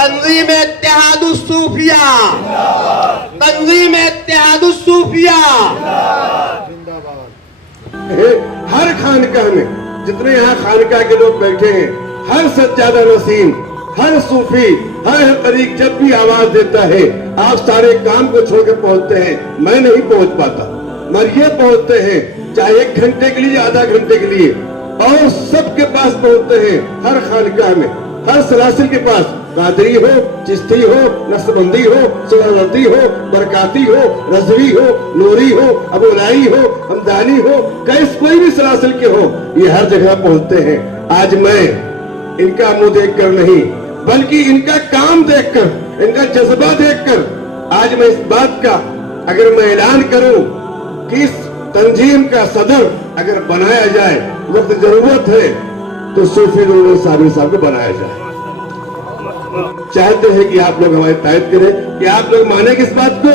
तंजीम इत्तेहादुस्सूफिया, तंजीम इत्तेहादुस्सूफिया। हर खानकाह में जितने यहाँ खानकाह के लोग बैठे हैं, हर सज्जादा नसीम, हर सूफी, हर तरीक जब भी आवाज देता है, आप सारे काम को छोड़कर पहुंचते हैं। मैं नहीं पहुंच पाता, मगर ये पहुंचते हैं, चाहे 1 घंटे के लिए, आधा घंटे के लिए, और सबके पास पहुंचते हैं। हर खानकाह में, हर सलासिल के पास, कादरी हो, चिश्ती हो, नक्शबंदी हो, सुहरवर्दी हो, बरकाती हो, रजवी हो, नूरी हो, अबुलाई हो, हमदानी हो, कैस कोई भी सलासिल के हो, ये हर जगह पहुंचते हैं। आज मैं इनका मुंह देखकर नहीं, बल्कि इनका काम देखकर, इनका जज्बा देखकर, आज मैं इस बात का अगर मैं ऐलान करूं कि इस तंजीम का सदर अगर बनाया जाए, वक्त जरूरत है तो सूफी नूरुल साबिर साहब को बनाया जाए। चाहते हैं कि आप लोग हमारी तायद करें, कि आप लोग मानेंगे इस बात को,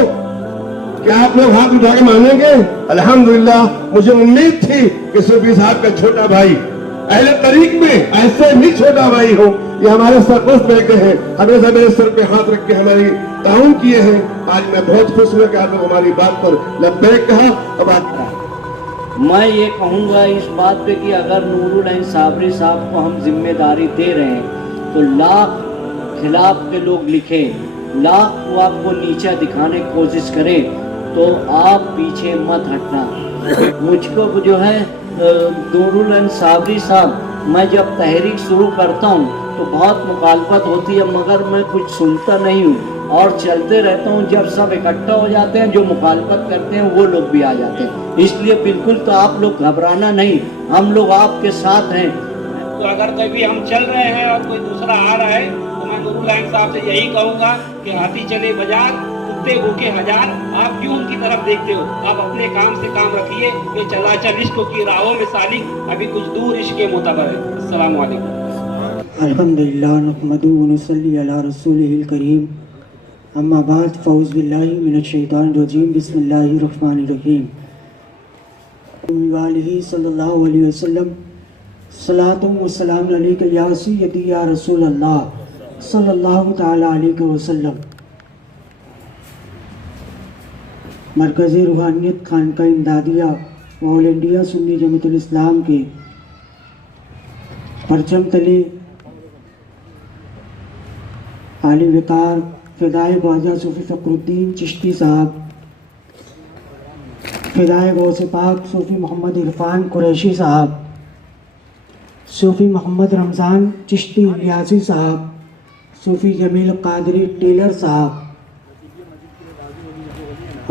क्या आप लोग हाथ उठा के मानेंगे? अल्हम्दुलिल्लाह, मुझे उम्मीद थी कि सूफी साहब का छोटा भाई अहले तरीक में ऐसे भी छोटा भाई हो। ये हमारे सरपरस्त बैठे हैं, हमेशा मेरे सर पे हाथ रख के हमारी ताउन किए हैं। आज मैं बहुत खुश हुआ कि आप लोग हमारी बात पर लब्बैक कहा और बात कहा। मैं ये कहूँगा इस बात पे कि अगर नूरुल ऐन साबरी साहब को हम जिम्मेदारी दे रहे हैं तो लाख खिलाफ के लोग लिखें, लाख को आपको नीचा दिखाने की कोशिश करें, तो आप पीछे मत हटना। मुझको जो है नूरुल ऐन साबरी साहब, मैं जब तहरीक शुरू करता हूँ तो बहुत मुखालफत होती है, मगर मैं कुछ सुनता नहीं हूँ और चलते रहता हूँ। जब सब इकट्ठा हो जाते हैं, जो मुखालफत करते हैं वो लोग भी आ जाते हैं। इसलिए बिल्कुल तो आप लोग घबराना नहीं, हम लोग आपके साथ हैं। तो अगर कभी हम चल रहे हैं और कोई दूसरा आ रहा है तो मैं नूरुल ऐन साहब से यही कहूँगा कि हाथी चले बाजार, कुत्ते भूखे हजार, आप क्यों उनकी तरफ देखते हो? आप अपने काम से काम रखिए। ये चलाचल इश्क की राहों में सालिक, अभी कुछ दूर इश्क के मोतबर है। अस्सलाम वालेकुम। अल्हम्दुलिल्लाह नहमदुहु व नसल्ली अला रसूलिहिल करीम, अम्मा बाद, फ़ऊज़ बिल्लाहि मिनश शैतानिर रजीम, बिस्मिल्लाहिर रहमानिर रहीम। वालिही सल्लल्लाहु अलैहि वसल्लम, सलातु व सलाम अलैका या सय्यदी या रसूल अल्लाह सल्लल्लाहु तआला अलैहि वसल्लम। मरकज़ रूहानियत खानका इमदादिया व ऑल इंडिया सुन्नी जमातुल इस्लाम के परचम तले आली वकार फ़िदाए ख्वाजा सूफ़ी फ़खरुद्दीन चिश्ती साहब, फ़िदाए गौस पाक सूफ़ी मोहम्मद इरफान कुरैशी साहब, सूफ़ी मोहम्मद रमज़ान चिश्ती इलियासी साहब, सूफ़ी जमील कादरी टेलर साहब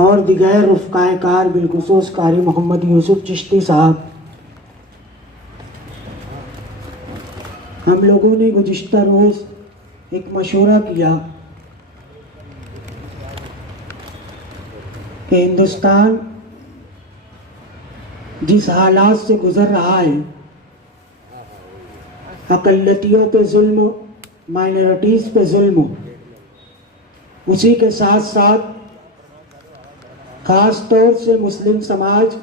और दिगर रुफ़क़ाए कार, बिलखुसूस कारी मोहम्मद यूसुफ चिश्ती साहब। हम लोगों ने गुज़िश्ता रोज़ एक मशवरा किया कि हिंदुस्तान जिस हालात से गुज़र रहा है, अक़लियतियों पे जुल्म, माइनॉरिटीज़ पे जुल्म, उसी के साथ साथ ख़ास तौर से मुस्लिम समाज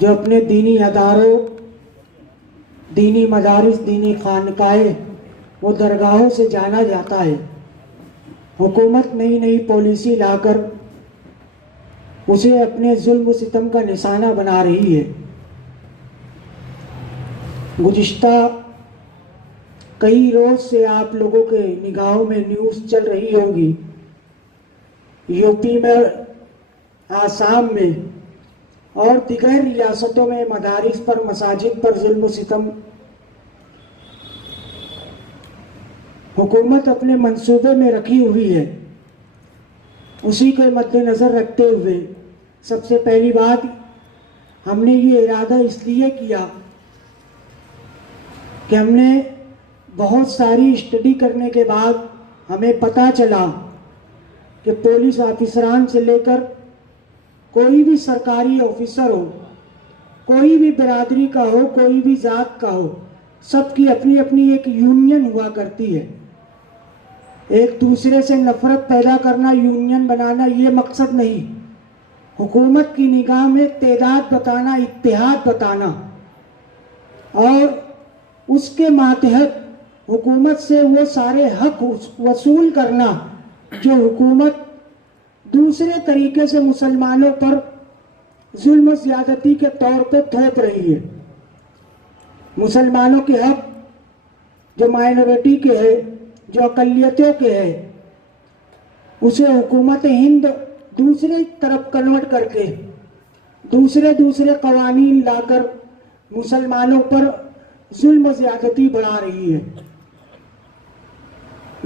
जो अपने दीनी अदारों, दीनी मदारिस, दीनी खानकाएँ वो दरगाहों से जाना जाता है, हुकूमत नई नई पॉलिसी लाकर उसे अपने जुल्म सितम का निशाना बना रही है। गुज़िश्ता कई रोज़ से आप लोगों के निगाहों में न्यूज़ चल रही होगी, यूपी में, आसाम में और दिगर रियासतों में मदारिस पर, मसाजिद पर जुल्म सितम हुकूमत अपने मंसूबे में रखी हुई है। उसी के मद्देनज़र रखते हुए सबसे पहली बात, हमने ये इरादा इसलिए किया कि हमने बहुत सारी स्टडी करने के बाद हमें पता चला कि पुलिस ऑफिसरान से लेकर कोई भी सरकारी ऑफिसर हो, कोई भी बिरादरी का हो, कोई भी ज़ात का हो, सबकी अपनी अपनी एक यूनियन हुआ करती है। एक दूसरे से नफ़रत पैदा करना, यूनियन बनाना, ये मकसद नहीं। हुकूमत की निगाह में तेदाद बताना, इत्तेहाद बताना और उसके मातहत हुकूमत से वो सारे हक वसूल करना जो हुकूमत दूसरे तरीके से मुसलमानों पर जुल्म ज़्यादती के तौर पे थोप रही है। मुसलमानों के हक जो माइनॉरिटी के है, जो अकलियतों के है, उसे हुकूमत हिंद दूसरे तरफ कन्वर्ट करके दूसरे कवानीन लाकर मुसलमानों पर जुल्म ज़्यादती बढ़ा रही है।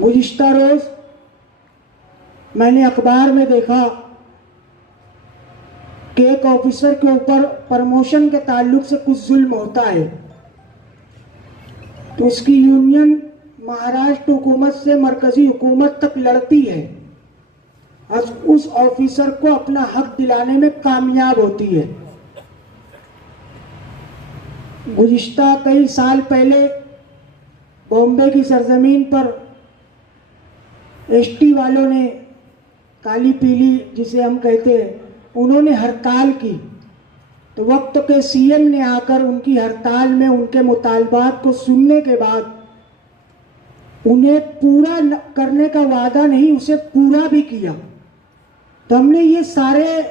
गुज़िश्ता रोज़ मैंने अखबार में देखा कि एक ऑफिसर के ऊपर प्रमोशन के ताल्लुक से कुछ जुल्म होता है, तो उसकी यूनियन महाराष्ट्र हुकूमत से मरकजी हुकूमत तक लड़ती है और उस ऑफिसर को अपना हक दिलाने में कामयाब होती है। गुज़िश्ता कई साल पहले बॉम्बे की सरजमीन पर एसटी वालों ने, काली पीली जिसे हम कहते हैं, उन्होंने हड़ताल की, तो वक्त के सीएम ने आकर उनकी हड़ताल में उनके मुतालबात को सुनने के बाद उन्हें पूरा करने का वादा नहीं, उसे पूरा भी किया। तो हमने ये सारे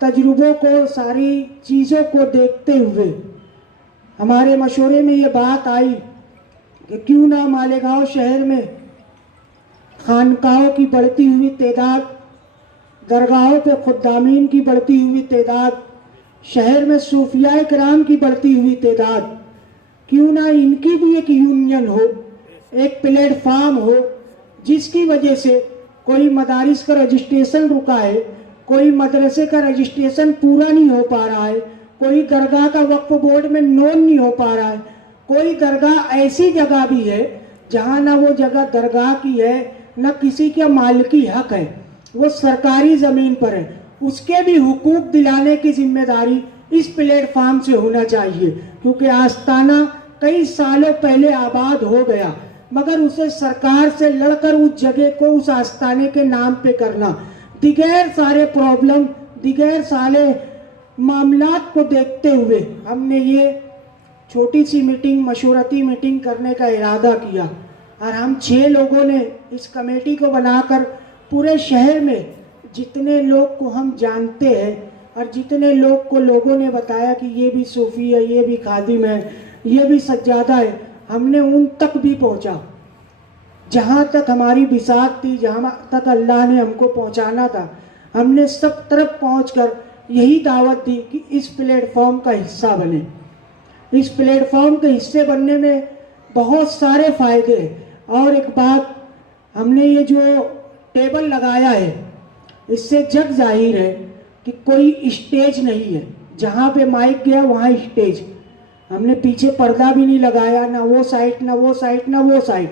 तजुर्बों को, सारी चीज़ों को देखते हुए हमारे मशवरे में ये बात आई कि क्यों ना मालेगांव शहर में खानकाहों की बढ़ती हुई तादाद, दरगाहों पे खुद्दामीन की बढ़ती हुई तादाद, शहर में सूफिया किराम की बढ़ती हुई तादाद, क्यों ना इनकी भी एक यूनियन हो, एक प्लेटफार्म हो, जिसकी वजह से कोई मदारिस का रजिस्ट्रेशन रुका है, कोई मदरसे का रजिस्ट्रेशन पूरा नहीं हो पा रहा है, कोई दरगाह का वक्फ बोर्ड में नोन नहीं हो पा रहा है, कोई दरगाह ऐसी जगह भी है जहाँ ना वो जगह दरगाह की है, न किसी के मालिकी हक है, वो सरकारी ज़मीन पर है, उसके भी हुकूक दिलाने की जिम्मेदारी इस प्लेटफार्म से होना चाहिए। क्योंकि आस्ताना कई सालों पहले आबाद हो गया, मगर उसे सरकार से लड़कर उस जगह को उस आस्ताने के नाम पे करना, दिगैर सारे प्रॉब्लम, दिगैर सारे मामलात को देखते हुए हमने ये छोटी सी मीटिंग, मशवरती मीटिंग करने का इरादा किया और हम 6 लोगों ने इस कमेटी को बनाकर पूरे शहर में जितने लोग को हम जानते हैं और जितने लोग को लोगों ने बताया कि ये भी सूफी है, ये भी खादिम है, ये भी सज्जादा है, हमने उन तक भी पहुंचा। जहाँ तक हमारी बिसात थी, जहाँ तक अल्लाह ने हमको पहुंचाना था, हमने सब तरफ पहुंचकर यही दावत दी कि इस प्लेटफॉर्म का हिस्सा बने। इस प्लेटफॉर्म के हिस्से बनने में बहुत सारे फ़ायदे हैं। और एक बात, हमने ये जो टेबल लगाया है, इससे जग जाहिर है कि कोई स्टेज नहीं है, जहाँ पे माइक गया वहाँ स्टेज। हमने पीछे पर्दा भी नहीं लगाया, ना वो साइड ना वो साइड ना वो साइड,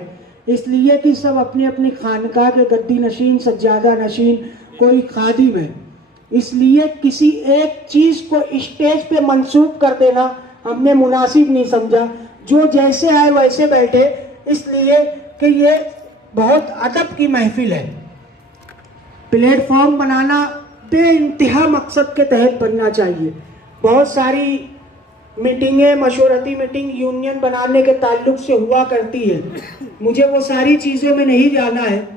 इसलिए कि सब अपनी अपनी खानका के गद्दी नशीन, सज्जादा नशीन, कोई खादिम है, इसलिए किसी एक चीज़ को स्टेज पे मंसूब कर देना हमने मुनासिब नहीं समझा। जो जैसे आए वैसे बैठे, इसलिए कि ये बहुत अदब की महफिल है। प्लेटफॉर्म बनाना बेइंतहा मकसद के तहत बनना चाहिए। बहुत सारी मीटिंगें, मशवरती मीटिंग यूनियन बनाने के ताल्लुक से हुआ करती है, मुझे वो सारी चीज़ों में नहीं जाना है,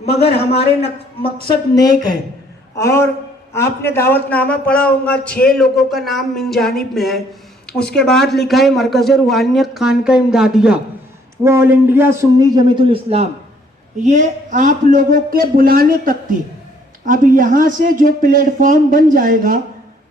मगर हमारे मकसद नेक है। और आपने दावतनामा पढ़ा होगा, 6 लोगों का नाम मिन जानिब में है, उसके बाद लिखा है मरकज़ रूहानियत खानका इमदादिया, वो ऑल इंडिया सुन्नी जमीयतुल इस्लाम, ये आप लोगों के बुलाने तक थी। अब यहाँ से जो प्लेटफॉर्म बन जाएगा,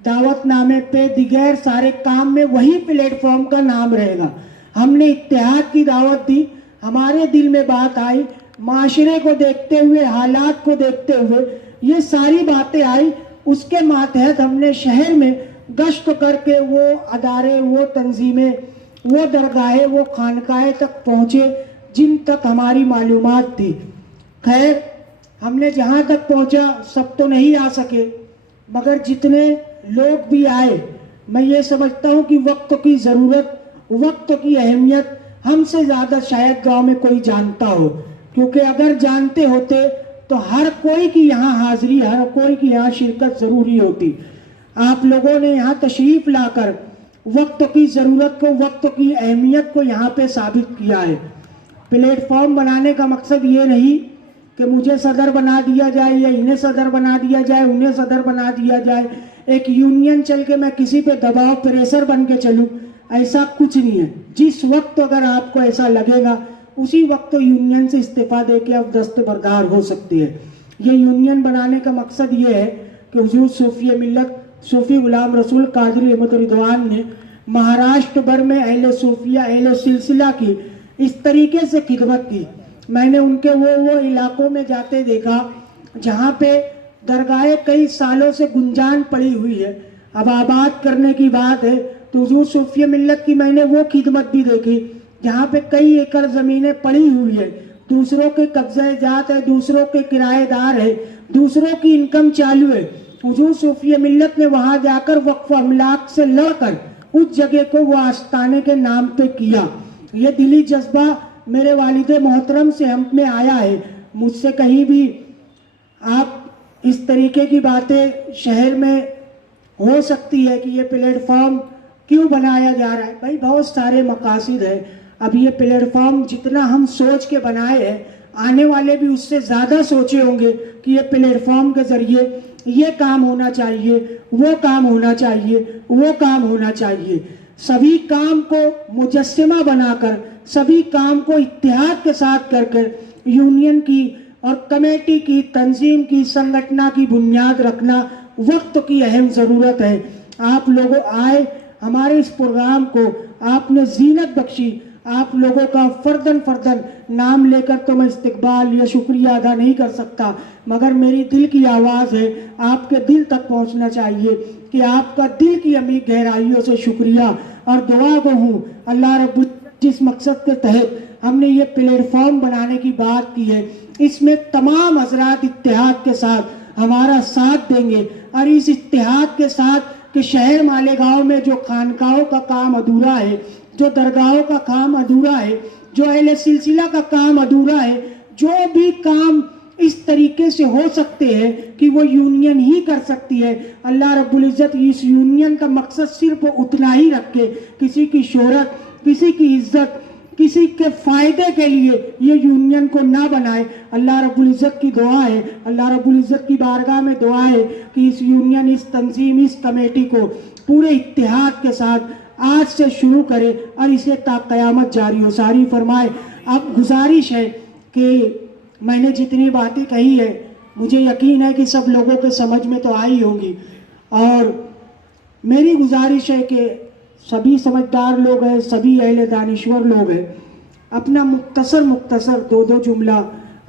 दावतनामे पे दिगैर सारे काम में वही प्लेटफॉर्म का नाम रहेगा। हमने इत्तेहाद की दावत दी, हमारे दिल में बात आई, माशरे को देखते हुए, हालात को देखते हुए ये सारी बातें आई, उसके मातहत हमने शहर में गश्त करके वो अदारे, वो तंजीमें, वो दरगाहें, वो खानकाहें तक पहुँचे जिन तक हमारी मालूमात थी। खैर, हमने जहाँ तक पहुँचा सब तो नहीं आ सके, मगर जितने लोग भी आए, मैं ये समझता हूँ कि वक्त की ज़रूरत, वक्त की अहमियत हमसे ज़्यादा शायद गांव में कोई जानता हो, क्योंकि अगर जानते होते तो हर कोई की यहाँ हाजिरी, हर कोई की यहाँ शिरकत ज़रूरी होती। आप लोगों ने यहाँ तशरीफ़ लाकर वक्त की ज़रूरत को, वक्त की अहमियत को यहाँ पे साबित किया है। प्लेटफॉर्म बनाने का मकसद ये नहीं कि मुझे सदर बना दिया जाए या इन्हें सदर बना दिया जाए, उन्हें सदर बना दिया जाए, एक यूनियन चल के मैं किसी पे दबाव प्रेशर बन के चलूँ, ऐसा कुछ नहीं है। जिस वक्त अगर आपको ऐसा लगेगा उसी वक्त यूनियन से इस्तीफा दे के आप दस्तबरदार हो सकती है। ये यूनियन बनाने का मकसद ये है कि हुजूर सूफी मिल्लत सूफी गुलाम रसूल कादरी अहमद रिदवान ने महाराष्ट्र भर में अहले सूफिया अहले सिलसिला की इस तरीके से खिदमत की। मैंने उनके वो इलाकों में जाते देखा जहाँ पे दरगाहें कई सालों से गुंजान पड़ी हुई है। अब आबाद करने की बात है तो हुजूर सूफी मिल्लत की मैंने वो खिदमत भी देखी जहाँ पे कई एकड़ ज़मीनें पड़ी हुई है, दूसरों के कब्जे जात है, दूसरों के किराएदार है, दूसरों की इनकम चालू है। हुजूर सूफी मिल्लत ने वहाँ जाकर वक्फ अमलाक से लड़कर उस जगह को वो आस्ताने के नाम पे किया। ये दिली जज्बा मेरे वालिद मोहतरम से हम में आया है। मुझसे कहीं भी आप इस तरीके की बातें शहर में हो सकती है कि ये प्लेटफॉर्म क्यों बनाया जा रहा है। भाई बहुत सारे मकासद है। अब ये प्लेटफॉर्म जितना हम सोच के बनाए हैं, आने वाले भी उससे ज़्यादा सोचे होंगे कि ये प्लेटफॉर्म के ज़रिए ये काम होना चाहिए, वो काम होना चाहिए, वो काम होना चाहिए। सभी काम को मुजस्समा बनाकर, सभी काम को इत्तेहाद के साथ कर यूनियन की और कमेटी की, तंजीम की, संगठना की बुनियाद रखना वक्त की अहम ज़रूरत है। आप लोगों आए हमारे इस प्रोग्राम को, आपने जीनत बख्शी, आप लोगों का फर्दन नाम लेकर तो मैं इस्तकबाल या शुक्रिया अदा नहीं कर सकता, मगर मेरी दिल की आवाज़ है, आपके दिल तक पहुंचना चाहिए कि आपका दिल की अमीर गहराइयों से शुक्रिया और दुआ को हूँ। अल्लाह रब्बुल जिस मकसद के तहत हमने ये प्लेटफॉर्म बनाने की बात की है, इसमें तमाम हजरात इत्तेहाद के साथ हमारा साथ देंगे और इस इत्तेहाद के साथ कि शहर मालेगांव में जो खानकाहों का काम अधूरा है, जो दरगाहों का काम अधूरा है, जो अहले सिलसिला का काम अधूरा है, जो भी काम इस तरीके से हो सकते हैं कि वो यूनियन ही कर सकती है। अल्लाह रब्बुल इज़्ज़त इस यूनियन का मकसद सिर्फ उतना ही रखे, किसी की शोहरत, किसी की इज्जत, किसी के फायदे के लिए ये यूनियन को ना बनाए। अल्लाह रब्बुल इज़्ज़त की दुआ है, अल्लाह रब्बुल इज़्ज़त की बारगाह में दुआ है कि इस यूनियन, इस तंजीम, इस कमेटी को पूरे इत्तेहाद के साथ आज से शुरू करे और इसे ता क़यामत जारी हो सारी फरमाए। अब गुजारिश है कि मैंने जितनी बातें कही है, मुझे यकीन है कि सब लोगों के समझ में तो आई होंगी, और मेरी गुजारिश है कि सभी समझदार लोग हैं, सभी अहले दानिश्वर लोग हैं, अपना मुख्तसर दो जुमला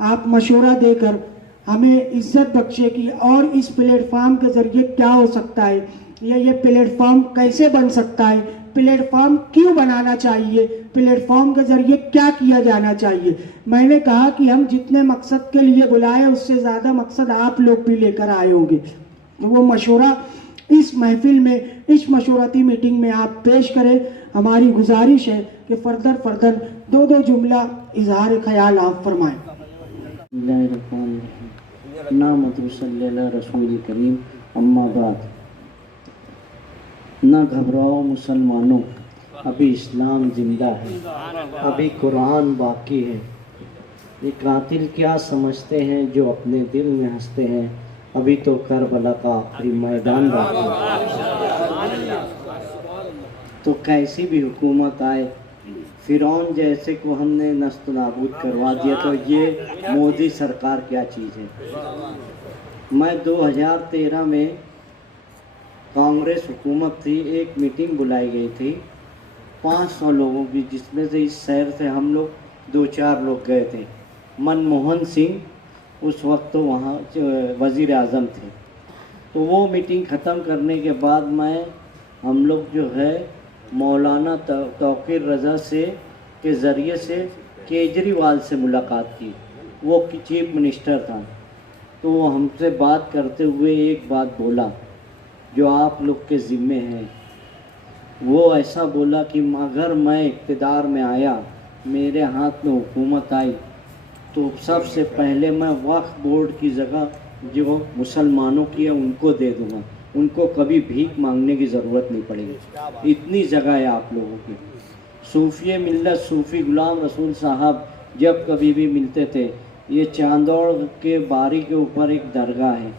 आप मशवरा देकर हमें इज्जत बख्शे की और इस प्लेटफॉर्म के ज़रिए क्या हो सकता है, या ये प्लेटफॉर्म कैसे बन सकता है, प्लेटफॉर्म क्यों बनाना चाहिए, प्लेटफॉर्म के ज़रिए क्या किया जाना चाहिए। मैंने कहा कि हम जितने मकसद के लिए बुलाए उससे ज़्यादा मकसद आप लोग भी लेकर आए होंगे, तो वो मशवरा इस महफिल में, इस मशवरती मीटिंग में आप पेश करें। हमारी गुजारिश है कि फर्दन दो जुमला इजहार ख्याल आप फरमाएं। रसूल करीम, अम्मा बाद। न घबराओ मुसलमानों, अभी इस्लाम जिंदा है, अभी कुरान बाकी है। ये कातिल क्या समझते हैं जो अपने दिल में हंसते हैं, अभी तो करबला का आखिरी मैदान बाकी है। तो कैसी भी हुकूमत आए, फिरौन जैसे को हमने नस्त नाबूद करवा दिया, तो ये मोदी सरकार क्या चीज़ है। मैं 2013 में कांग्रेस हुकूमत थी, एक मीटिंग बुलाई गई थी 500 लोगों की, जिसमें से इस शहर से हम लोग 2-4 लोग गए थे। मनमोहन सिंह उस वक्त तो वहाँ वज़ीर आज़म थे। तो वो मीटिंग ख़त्म करने के बाद हम लोग जो है मौलाना तौक़ीर रज़ा से के ज़रिए से केजरीवाल से मुलाकात की। वो चीफ मिनिस्टर था, तो वो हमसे बात करते हुए एक बात बोला जो आप लोग के ज़िम्मे है। वो ऐसा बोला कि अगर मैं इक़्तिदार में आया, मेरे हाथ में हुकूमत आई, तो सबसे पहले मैं वक्फ बोर्ड की जगह जो मुसलमानों की है उनको दे दूँगा, उनको कभी भीख मांगने की ज़रूरत नहीं पड़ेगी। इतनी जगह है आप लोगों की। सूफ़ी मिल्लत सूफ़ी गुलाम रसूल साहब जब कभी भी मिलते थे। ये चांदौड़ के बारी के ऊपर एक दरगाह है,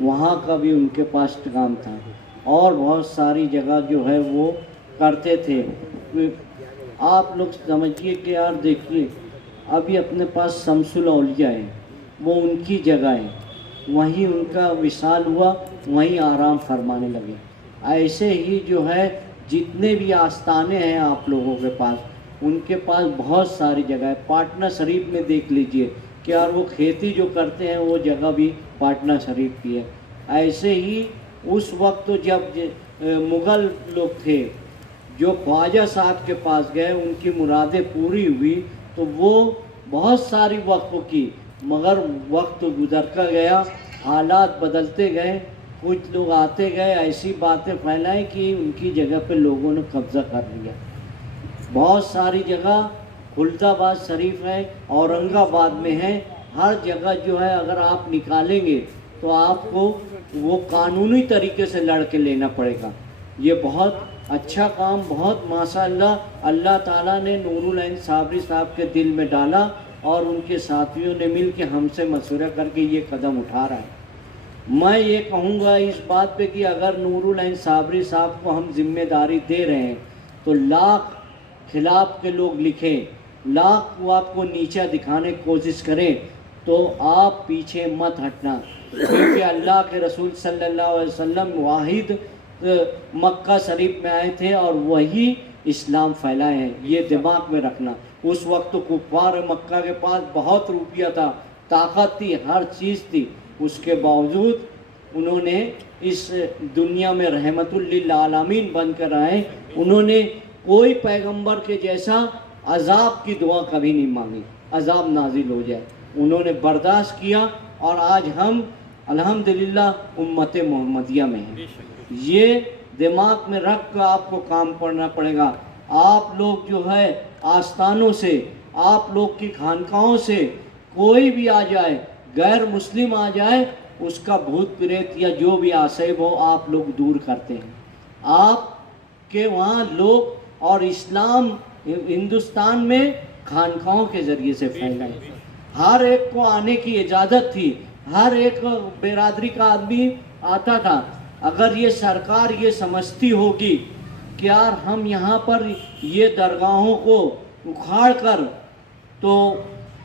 वहाँ का भी उनके पास काम था और बहुत सारी जगह जो है वो करते थे। आप लोग समझिए कि यार देखिए, अभी अपने पास शमसुल औलिया है, वो उनकी जगह है, वहीं उनका विशाल हुआ, वहीं आराम फरमाने लगे। ऐसे ही जो है जितने भी आस्थाने हैं आप लोगों के पास, उनके पास बहुत सारी जगह है। पाटना शरीफ में देख लीजिए कि यार वो खेती जो करते हैं वो जगह भी पाटना शरीफ की है। ऐसे ही उस वक्त तो जब मुग़ल लोग थे जो ख्वाजा साहब के पास गए, उनकी मुरादें पूरी हुई तो वो बहुत सारी वक्फ़ की, मगर वक्त गुजरता गया, हालात बदलते गए, कुछ लोग आते गए, ऐसी बातें फैलाई कि उनकी जगह पे लोगों ने कब्ज़ा कर लिया। बहुत सारी जगह खुलदाबाद शरीफ है, औरंगाबाद में है, हर जगह जो है अगर आप निकालेंगे तो आपको वो कानूनी तरीके से लड़ के लेना पड़ेगा। ये बहुत अच्छा काम, बहुत माशाअल्लाह अल्लाह ताला ने नूरुल ऐन साबरी साहब के दिल में डाला और उनके साथियों ने मिल के हमसे मशवरा करके ये कदम उठा रहा है। मैं ये कहूँगा इस बात पे कि अगर नूरुल ऐन साबरी साहब को हम जिम्मेदारी दे रहे हैं तो लाख खिलाफ के लोग लिखें, लाख को आपको नीचा दिखाने की कोशिश करें तो आप पीछे मत हटना, क्योंकि अल्लाह के रसूल सल्लल्लाहु अलैहि वसल्लम वाहिद मक्का शरीफ में आए थे और वही इस्लाम फैलाए हैं। ये दिमाग में रखना। उस वक्त तो कुफ़ार मक्का के पास बहुत रुपया था, ताकत थी, हर चीज़ थी, उसके बावजूद उन्होंने इस दुनिया में रहमतुल लिल आलमीन बनकर आए। उन्होंने कोई पैगंबर के जैसा अजाब की दुआ कभी नहीं मांगी, अजाब नाजिल हो जाए, उन्होंने बर्दाश्त किया और आज हम अल्हम्दुलिल्लाह उम्मत मोहम्मदिया में हैं। ये दिमाग में रख कर आपको काम करना पड़ेगा। आप लोग जो है आस्थानों से, आप लोग की खानकाहों से कोई भी आ जाए, गैर मुस्लिम आ जाए, उसका भूत प्रेत या जो भी आशय हो आप लोग दूर करते हैं। आपके वहाँ लोग और इस्लाम हिंदुस्तान में खानकाहों के ज़रिए से फैला है। हर एक को आने की इजाज़त थी, हर एक बिरादरी का आदमी आता था। अगर ये सरकार ये समझती होगी कि यार हम यहाँ पर ये दरगाहों को उखाड़ कर तो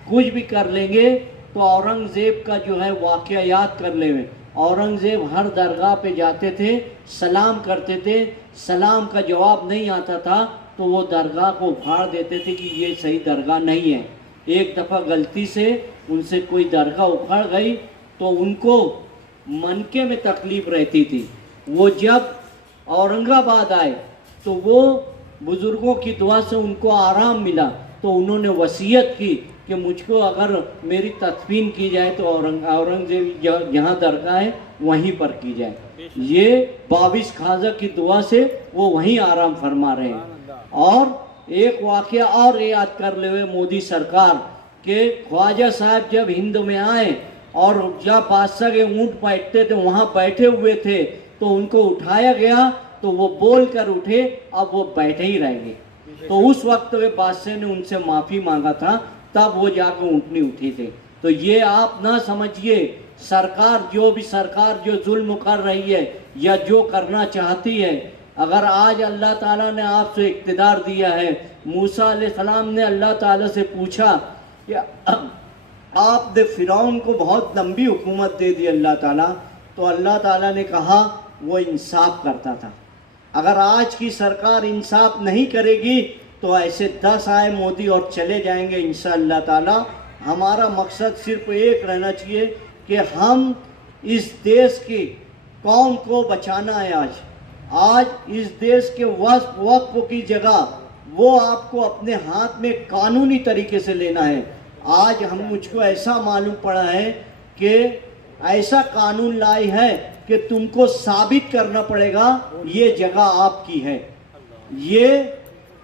कुछ भी कर लेंगे, तो औरंगज़ेब का जो है वाक़या याद कर लें। औरंगज़ेब हर दरगाह पे जाते थे, सलाम करते थे, सलाम का जवाब नहीं आता था तो वो दरगाह को उखाड़ देते थे कि ये सही दरगाह नहीं है। एक दफ़ा गलती से उनसे कोई दरगाह उखड़ गई तो उनको मनके में तकलीफ़ रहती थी। वो जब औरंगाबाद आए तो वो बुज़ुर्गों की दुआ से उनको आराम मिला, तो उन्होंने वसीयत की कि मुझको अगर मेरी तदफीन की जाए तो औरंगज़ेब जहाँ दरगाह है वहीं पर की जाए। ये बाबिश खाजा की दुआ से वो वहीं आराम फरमा रहे हैं। और एक वाक़या और याद कर ले मोदी सरकार के, ख्वाजा साहब जब हिंद में आए और जब बादशाह के ऊँट बैठते थे वहाँ बैठे हुए थे तो उनको उठाया गया तो वो बोल कर उठे, अब वो बैठे ही रहेंगे। तो उस वक्त वे बादशाह ने उनसे माफ़ी मांगा था, तब वो जाकर ऊँटनी उठी थे। तो ये आप ना समझिए सरकार जो जुल्म कर रही है या जो करना चाहती है, अगर आज अल्लाह ताला ने आपसे इक़्तिदार दिया है, मूसा अलैहिस्सलाम ने अल्लाह ताला से पूछा कि आपने फ़िरौन को बहुत लंबी हुकूमत दे दी अल्लाह ताला, तो अल्लाह ताला ने कहा वो इंसाफ करता था। अगर आज की सरकार इंसाफ नहीं करेगी तो ऐसे 10 आए मोदी और चले जाएंगे इंशाअल्लाह ताला। हमारा मकसद सिर्फ एक रहना चाहिए कि हम इस देश की कौम को बचाना है। आज इस देश के वक्फ की जगह वो आपको अपने हाथ में कानूनी तरीके से लेना है। आज मुझको ऐसा मालूम पड़ा है कि ऐसा कानून लाई है कि तुमको साबित करना पड़ेगा ये जगह आपकी है। ये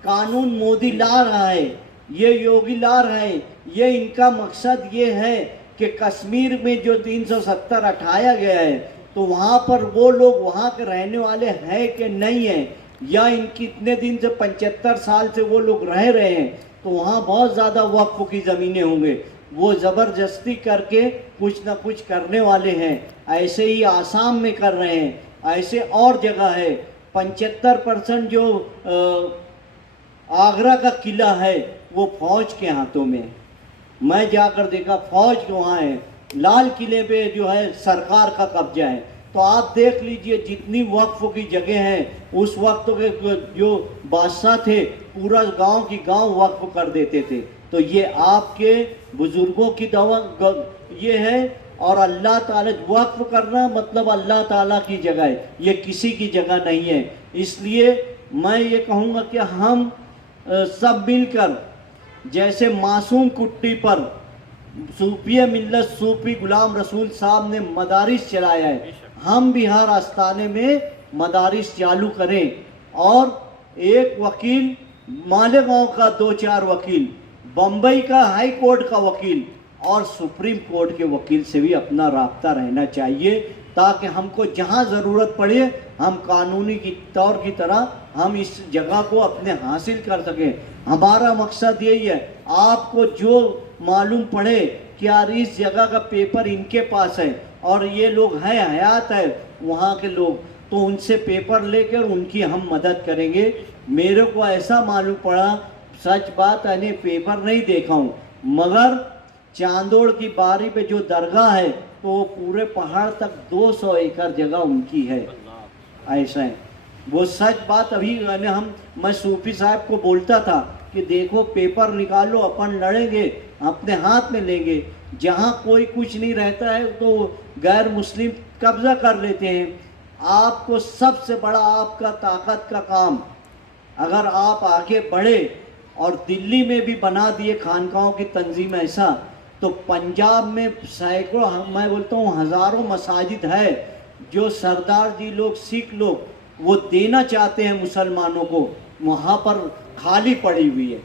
कानून मोदी ला रहा है, ये योगी ला रहे हैं। ये इनका मकसद ये है कि कश्मीर में जो 370 हटाया गया है तो वहाँ पर वो लोग वहाँ के रहने वाले हैं कि नहीं हैं, या इनकी इतने दिन से 75 साल से वो लोग रह रहे हैं, तो वहाँ बहुत ज़्यादा वक्फ की ज़मीनें होंगे। वो ज़बरदस्ती करके कुछ ना कुछ करने वाले हैं। ऐसे ही आसाम में कर रहे हैं, ऐसे और जगह है। 75% जो आगरा का किला है वो फौज के हाथों में। मैं जाकर देखा, फौज वहाँ है। लाल किले पे जो है सरकार का कब्जा है। तो आप देख लीजिए जितनी वक्फ की जगह हैं, उस वक्त के जो बादशाह थे पूरा गांव की गांव वक्फ कर देते थे। तो ये आपके बुजुर्गों की दवा ये है। और अल्लाह ताला वक्फ करना मतलब अल्लाह ताला की जगह है, ये किसी की जगह नहीं है। इसलिए मैं ये कहूँगा कि हम सब मिलकर, जैसे मासूम कुट्टी पर सूफी मिल्लत सूफी गुलाम रसूल साहब ने मदारिस चलाया है, हम बिहार आस्थाने में मदारिस चालू करें। और एक वकील मालेगांव का, 2-4 वकील, बम्बई का हाई कोर्ट का वकील और सुप्रीम कोर्ट के वकील से भी अपना राब्ता रहना चाहिए, ताकि हमको जहां ज़रूरत पड़े हम कानूनी की तौर की तरह हम इस जगह को अपने हासिल कर सकें। हमारा मकसद यही है। आपको जो मालूम पड़े कि यार इस जगह का पेपर इनके पास है और ये लोग हैं, हयात है वहाँ के लोग, तो उनसे पेपर लेकर उनकी हम मदद करेंगे। मेरे को ऐसा मालूम पड़ा, सच बात है, पेपर नहीं देखा हूँ, मगर चांदोड़ की बारी पे जो दरगाह है तो पूरे पहाड़ तक 200 एकड़ जगह उनकी है। ऐसा है वो सच बात। अभी मैं सूफी साहब को बोलता था कि देखो पेपर निकालो, अपन लड़ेंगे, अपने हाथ में लेंगे। जहाँ कोई कुछ नहीं रहता है तो गैर मुस्लिम कब्जा कर लेते हैं। आपको सबसे बड़ा आपका ताकत का काम, अगर आप आगे बढ़े और दिल्ली में भी बना दिए खानकाहों की तंजीम ऐसा, तो पंजाब में सैकड़ों, मैं बोलता हूँ हज़ारों मसाजिद है जो सरदार जी लोग, सिख लोग वो देना चाहते हैं मुसलमानों को, वहाँ पर खाली पड़ी हुई है।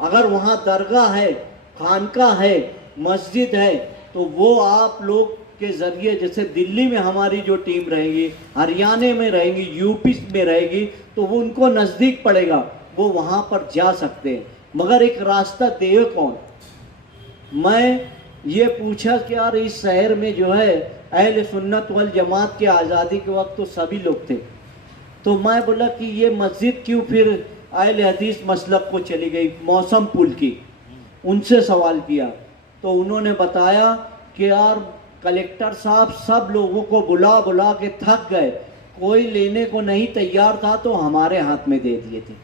अगर वहाँ दरगाह है, खानका है, मस्जिद है, तो वो आप लोग के ज़रिए, जैसे दिल्ली में हमारी जो टीम रहेगी, हरियाणा में रहेगी, यूपी में रहेगी, तो वो उनको नज़दीक पड़ेगा, वो वहाँ पर जा सकते हैं। मगर एक रास्ता दे कौन? मैं ये पूछा कि यार इस शहर में जो है अहले सुन्नत वल जमात की आज़ादी के वक्त तो सभी लोग थे, तो मैं बोला कि ये मस्जिद क्यों फिर अहले हदीस मसलक को चली गई? मौसम पुल की उनसे सवाल किया तो उन्होंने बताया कि यार कलेक्टर साहब सब लोगों को बुला बुला के थक गए, कोई लेने को नहीं तैयार था, तो हमारे हाथ में दे दिए थे।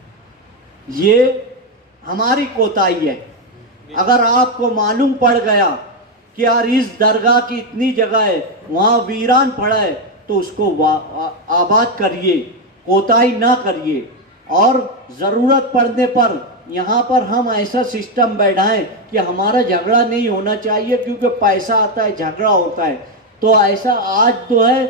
ये हमारी कोताही है। अगर आपको मालूम पड़ गया कि यार इस दरगाह की इतनी जगह है, वहाँ वीरान पड़ा है, तो उसको आबाद करिए, कोताही ना करिए। और ज़रूरत पड़ने पर यहाँ पर हम ऐसा सिस्टम बैठाएं कि हमारा झगड़ा नहीं होना चाहिए, क्योंकि पैसा आता है, झगड़ा होता है। तो ऐसा आज तो है,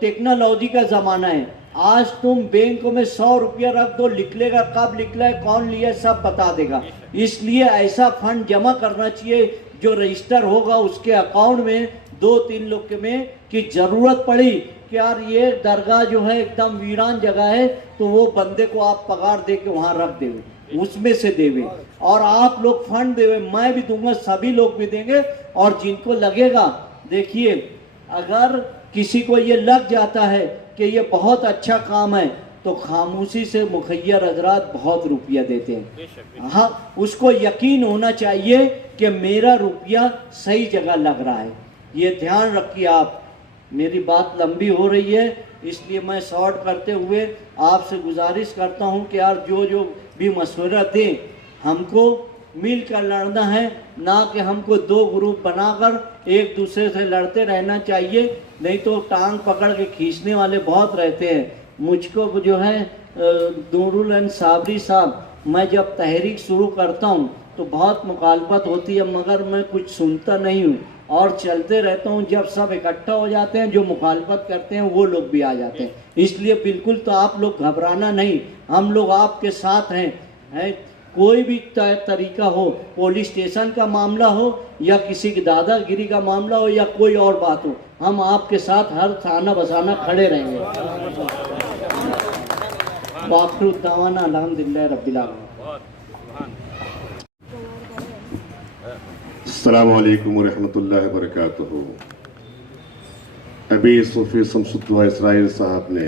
टेक्नोलॉजी का ज़माना है। आज तुम बैंक में 100 रुपया रख दो, लिख लेगा, कब निकला है, कौन लिया, सब बता देगा। इसलिए ऐसा फंड जमा करना चाहिए जो रजिस्टर होगा उसके अकाउंट में, 2-3 लोग में, कि ज़रूरत पड़ी कि यार ये दरगाह जो है एकदम वीरान जगह है, तो वो बंदे को आप पगार दे के वहाँ रख देवे, उसमें से देवे, और आप लोग फंड देवे, मैं भी दूंगा, सभी लोग भी देंगे। और जिनको लगेगा, देखिए अगर किसी को ये लग जाता है कि ये बहुत अच्छा काम है, तो खामोशी से मुखैर हजरात बहुत रुपया देते हैं। हाँ, उसको यकीन होना चाहिए कि मेरा रुपया सही जगह लग रहा है। ये ध्यान रखिए आप। मेरी बात लंबी हो रही है, इसलिए मैं शॉर्ट करते हुए आपसे गुजारिश करता हूं कि यार जो जो भी मशवरा दें, हमको मिलकर लड़ना है, ना कि हमको 2 ग्रुप बनाकर एक दूसरे से लड़ते रहना चाहिए। नहीं तो टांग पकड़ के खींचने वाले बहुत रहते हैं। मुझको जो है नूरुल अइन साबरी साहब, मैं जब तहरीक शुरू करता हूँ तो बहुत मुखालफत होती है, मगर मैं कुछ सुनता नहीं हूँ और चलते रहता हूँ। जब सब इकट्ठा हो जाते हैं, जो मुखालफत करते हैं वो लोग भी आ जाते हैं। इसलिए बिल्कुल तो आप लोग घबराना नहीं, हम लोग आपके साथ हैं। कोई भी तरीका हो, पुलिस स्टेशन का मामला हो या किसी की दादागिरी का मामला हो या कोई और बात हो, हम आपके साथ हर थाना बसाना खड़े रहेंगे। वाखिर दावाना अल्हम्दुलिल्लाह रब्बिल आलमीन। अस्सलामु अलैकुम वरहमतुल्लाहि वबरकातुहू। अभी सूफी शमसुद्दौला इसराइल साहब ने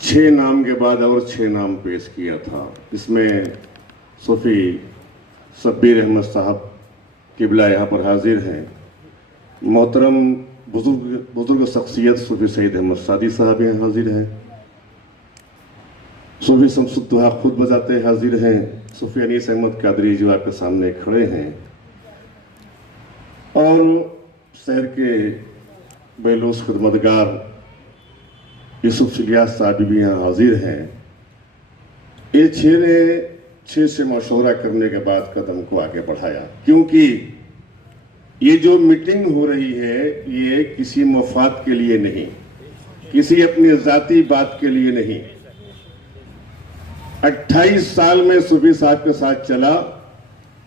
6 नाम के बाद और 6 नाम पेश किया था। इसमें सूफी शब्बीर अहमद साहब किबला यहाँ पर हाजिर हैं। मोहतरम बुजुर्ग शख्सियत सूफी सईद अहमद सादी साहब यहाँ हाजिर हैं। सूफी शमसुद्दौला खुद बजाते हाजिर हैं। सूफी अनीस अहमद कादरी जो आपके सामने खड़े हैं, और शहर के बेलूस खिदमतगार यूसुफ इलियास साहब भी यहाँ हाजिर हैं। ये 6 ने 6 से मशवरा करने के बाद कदम को आगे बढ़ाया, क्योंकि ये जो मीटिंग हो रही है ये किसी मफाद के लिए नहीं, किसी अपनी जाती बात के लिए नहीं। 28 साल में सूफी साहब के साथ चला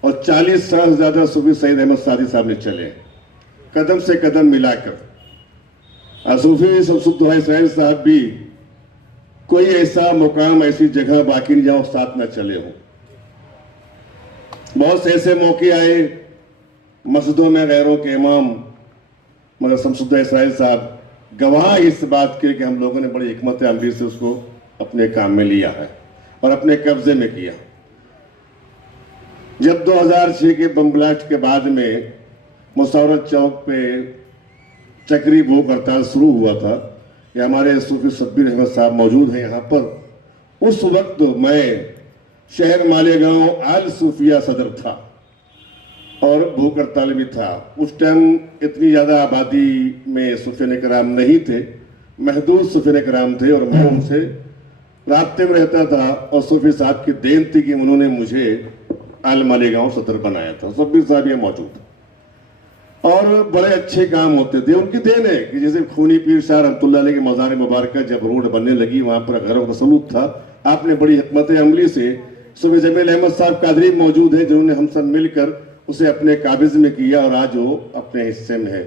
और 40 साल से ज्यादा सूफी सईद अहमद सादी साहब ने चले, कदम से कदम मिलाकर। सूफी शमसुद्दौला इसराइल साहब भी कोई ऐसा मुकाम, ऐसी जगह बाकी नहीं जहां साथ न चले हों। बहुत से ऐसे मौके आए मस्जिदों में गैरों के इमाम मगर शमसुद्दौला इसराइल साहब गवाह इस बात के कि हम लोगों ने बड़ी हिकमत अमली से उसको अपने काम में लिया है और अपने कब्जे में किया। जब 2006 के बम ब्लास्ट के बाद में मुसावरत चौक पे चक्री भूख हड़ताल शुरू हुआ था, ये हमारे सूफी शब्बीर अहमद साहब मौजूद हैं यहाँ पर। उस वक्त मैं शहर मालेगांव आल सूफिया सदर था और भूख हड़ताल भी था। उस टाइम इतनी ज़्यादा आबादी में सूफी कराम नहीं थे, महदूद सूफी कराम थे, और मैं उनसे राब्ते में रहता था। और सूफी साहब की देन थी कि उन्होंने मुझे आल मालेगांव सदर बनाया था। शब्बीर साहब ये मौजूद और बड़े अच्छे काम होते थे। उनकी देन है कि जैसे खूनी पीर शाह रहमतुल्लाह अलैह के मज़ार मुबारक जब रोड बनने लगी वहां पर घरों का सलूक था, आपने बड़ी हिकमत अमली से सूफी जमील अहमद साहब कादरी मौजूद है जिन्होंने हम सब मिलकर उसे अपने काबिज में किया और आज वो अपने हिस्से में है।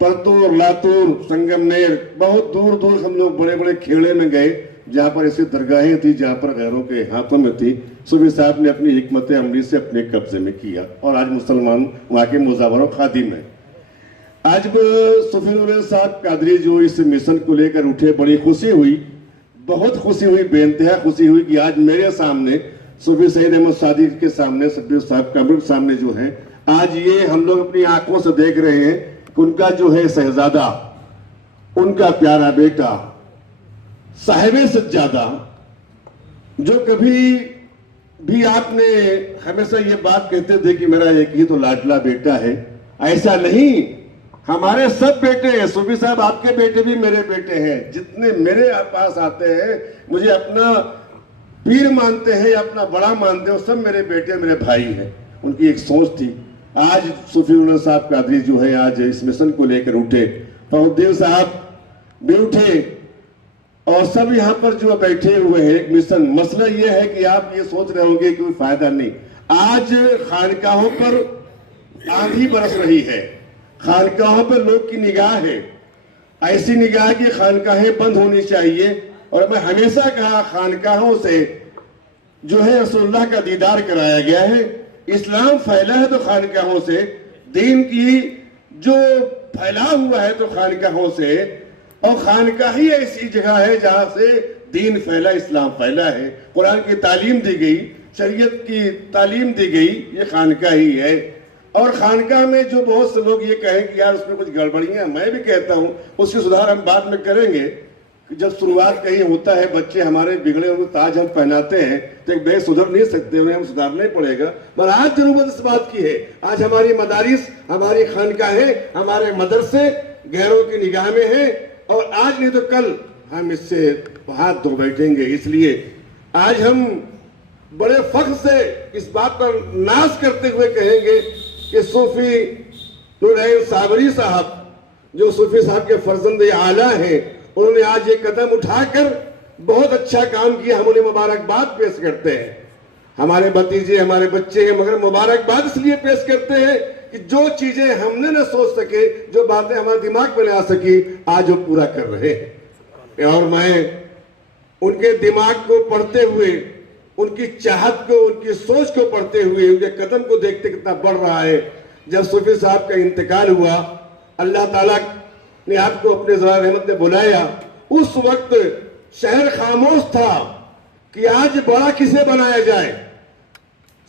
परतूर, लातूर, संगमनेर, बहुत दूर दूर हम लोग बड़े बड़े खेड़े में गए जहाँ पर ऐसी दरगाहें थी जहाँ पर गैरों के हाथों में थी। सूफी साहब ने अपनी हिकमत अमली से अपने कब्जे में किया और आज मुसलमान वहाँ के मुजावर और खादिम है। आज सूफी नूर साहब कादरी जो इस मिशन को लेकर उठे, बड़ी खुशी हुई, बहुत खुशी हुई, बेइंतहा खुशी हुई कि आज मेरे सामने सूफी सईद अहमद सादी के सामने, शब्बीर साहब कब्र के सामने जो है, आज ये हम लोग अपनी आंखों से देख रहे हैं कि उनका जो है शहजादा, उनका प्यारा बेटा साहिबे सज्जादा, जो कभी भी आपने हमेशा ये बात कहते थे कि मेरा एक ही तो लाडला बेटा है, ऐसा नहीं, हमारे सब बेटे हैं। सूफी साहब आपके बेटे भी मेरे बेटे हैं। जितने मेरे पास आते हैं, मुझे अपना पीर मानते हैं या अपना बड़ा मानते हैं, सब मेरे बेटे, मेरे भाई हैं। उनकी एक सोच थी। आज सूफी नूर साहब कादरी जो है आज इस मिशन को लेकर उठे, फखरुद्दीन साहब भी उठे और सब यहाँ पर जो बैठे हुए हैं। एक मिशन, मसला ये है कि आप ये सोच रहे होंगे कि कोई फायदा नहीं। आज खानकाहों पर आंधी बरस रही है, खानकाहों पर लोग की निगाह है, ऐसी निगाह की खानकाहें बंद होनी चाहिए। और मैं हमेशा कहा खानकाहों से जो है रसूलुल्लाह का दीदार कराया गया है। इस्लाम फैला है तो खानकाहों से, दीन की जो फैला हुआ है तो खानकाहों से, और खानकाह ही ऐसी जगह है जहां से दीन फैला, इस्लाम फैला है। कुरान की तालीम दी गई, शरीयत की तालीम दी गई, ये खानकाह ही है। और खानकाह में जो बहुत से लोग ये कहें कि यार उसमें कुछ गड़बड़ियां, मैं भी कहता हूं उसकी सुधार हम बाद में करेंगे। जब शुरुआत कहीं होता है, बच्चे हमारे बिगड़े हुए ताज हम पहनाते हैं तो एक बे सुधर नहीं सकते, उन्हें हम सुधारना ही पड़ेगा। पर आज जरूरत इस बात की है, आज हमारी मदारिस, हमारी खानकाहें, हमारे मदरसे गैरों की निगाह में है, और आज नहीं तो कल हम इससे हाथ धो बैठेंगे। इसलिए आज हम बड़े फख्र से इस बात पर नाज करते हुए कहेंगे कि सूफी नूरैन साबरी साहब, जो सूफी साहब के फर्जंद आला हैं, उन्होंने आज ये कदम उठाकर बहुत अच्छा काम किया। हम उन्हें मुबारकबाद पेश करते हैं। हमारे भतीजे, हमारे बच्चे हैं, मगर मुबारकबाद इसलिए पेश करते हैं कि जो चीजें हमने न सोच सके, जो बातें हमारे दिमाग में आ सकी, आज वो पूरा कर रहे हैं। और मैं उनके दिमाग को पढ़ते हुए, उनकी चाहत को, उनकी सोच को पढ़ते हुए, उनके कदम को देखते कितना बढ़ रहा है। जब सूफी साहब का इंतकाल हुआ, अल्लाह ताला ने आपको अपने ज़वार रहमत में बुलाया, उस वक्त शहर खामोश था कि आज बड़ा किसे बनाया जाए,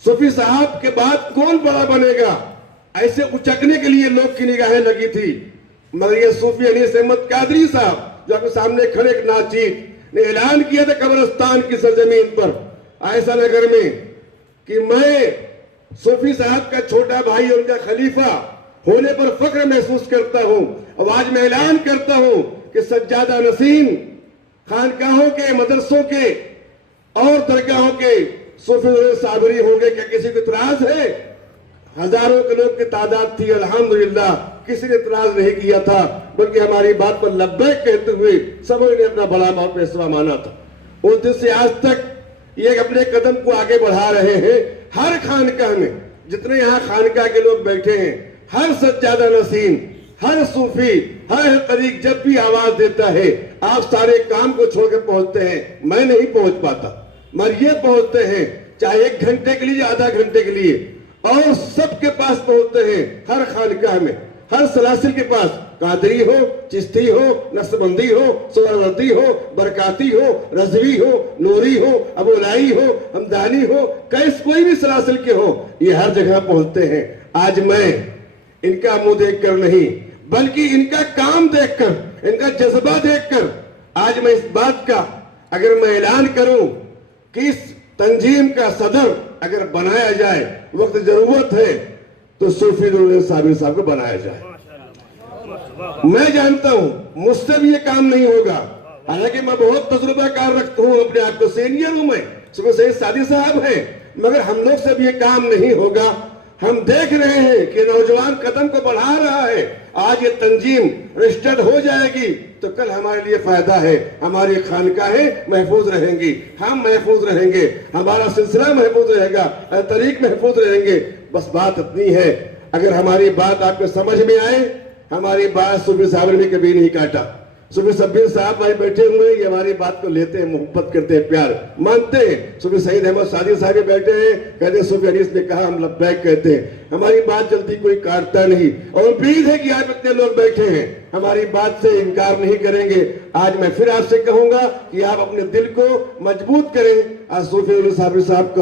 सूफी साहब के बाद कौन बड़ा बनेगा, ऐसे उचकने के लिए लोग की निगाहें लगी थी। मगर ये सूफी अनीस अहमद कादरी साहब जो आपके सामने खड़े एक नाचीर ने ऐलान किया था कब्रिस्तान की सरजमीन पर आयशा नगर में कि मैं सूफी साहब का छोटा भाई और उनका खलीफा होने पर फख्र महसूस करता हूं। अब आज मैं ऐलान करता हूं कि सज्जादा नसीन खानकाहों के, मदरसों के और दरगाहों के सूफी साबरी होंगे। क्या किसी को इतराज है? हजारों के लोग की तादाद थी, अल्हम्दुलिल्लाह किसी ने इतराज नहीं किया था, बल्कि हमारी बात पर लब्बैक कहते हुए सब ने अपना बड़ा और फैसला माना था। उस दिन से आज तक ये अपने कदम को आगे बढ़ा रहे हैं। हर खानकाह में जितने यहाँ खानकाह के लोग बैठे हैं, हर सज्जादा नसीन, हर सूफी, हर तरीक जब भी आवाज देता है, आप सारे काम को छोड़कर पहुंचते हैं। मैं नहीं पहुंच पाता, मगर ये पहुंचते हैं, चाहे 1 घंटे के लिए, आधा घंटे के लिए, और सबके पास पहुंचते हैं। हर खानकाह में, हर सलासिल के पास, कादरी हो, चिश्ती हो, नक्शबंदी हो, सोहरावर्दी हो, बरकाती हो, रजवी हो, नूरी हो, अबुलाई हो, हमदानी हो, कैस कोई भी सलासिल के हो, ये हर जगह पहुंचते हैं। आज मैं इनका मुंह देखकर नहीं, बल्कि इनका काम देखकर, इनका जज्बा देखकर आज मैं इस बात का अगर मैं ऐलान करूं कि इस तंजीम का सदर अगर बनाया जाए, वक्त जरूरत है तो सूफी नूरुल्लाह साबिर साहब को बनाया जाए। मैं जानता हूं मुझसे भी ये काम नहीं होगा, हालांकि मैं बहुत तजुर्बाकार रखता हूं, अपने आप को सीनियर हूं मैं, सुबह सैयद सादी साहब है, मगर हम लोग से भी ये काम नहीं होगा। हम देख रहे हैं कि नौजवान कदम को बढ़ा रहा है। आज ये तंजीम रजिस्टर्ड हो जाएगी तो कल हमारे लिए फायदा है, हमारी खानकाहें महफूज रहेंगी, हम महफूज रहेंगे, हमारा सिलसिला महफूज रहेगा, तरीक महफूज रहेंगे। बस बात इतनी है, अगर हमारी बात आपको समझ में आए, हमारी बात सूफी साहब ने कभी नहीं काटा। सूफी सब्बीर साहब भाई बैठे हुए हैं, ये हमारी बात को लेते हैं, मोहब्बत करते हैं, प्यार मानते हैं। सूफी सईद अहमद सादी साहब भी बैठे हैं, कहते हैं सूफी अनीस ने कहा, हम लब्बैक कहते हैं। हमारी बात जल्दी कोई काटता नहीं, और उम्मीद है कि आज इतने लोग बैठे हैं हमारी बात से इनकार नहीं करेंगे। आज मैं फिर आपसे कहूंगा कि आप अपने दिल को मजबूत करें, आज सूफी साहब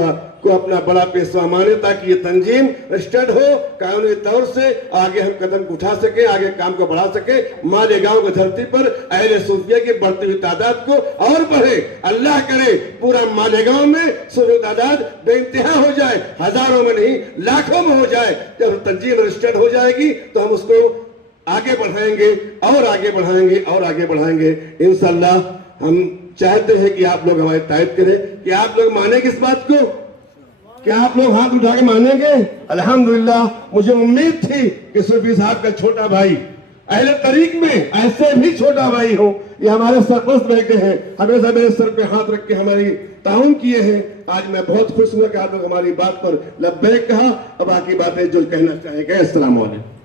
को अपना बड़ा पेशवा माने, ताकि ये तंजीम रजिस्टर्ड हो, कानूनी तौर से आगे हम कदम उठा सके, आगे काम को बढ़ा सके। मालेगांव की धरती पर अहले सूफिया की बढ़ती हुई तादाद को और बढ़े, अल्लाह करे पूरा मालेगांव में सूफी तादाद बेइंतहा हो जाए, हजारों में नहीं लाखों में हो जाए। जब तंजीम रजिस्टर्ड हो जाएगी तो हम उसको आगे बढ़ाएंगे और आगे बढ़ाएंगे और आगे बढ़ाएंगे इंशाअल्लाह। हम चाहते हैं कि आप लोग हमारी तायद करें, कि आप लोग मानेंगे इस बात को, क्या आप लोग हाथ उठा के मानेंगे? अल्हम्दुलिल्लाह, मुझे उम्मीद थी कि सूफी साहब का छोटा भाई अहले तरीक में ऐसे भी छोटा भाई हो, ये हमारे सरपरस्त बैठे हैं, हमेशा मेरे सर पे हाथ रख के हमारी ताउन किए हैं। आज मैं बहुत खुश हुआ कि आप लोग हमारी बात पर लब्बैक कहा, और बाकी बातें जो कहना चाहेंगे। अस्सलाम वालेकुम।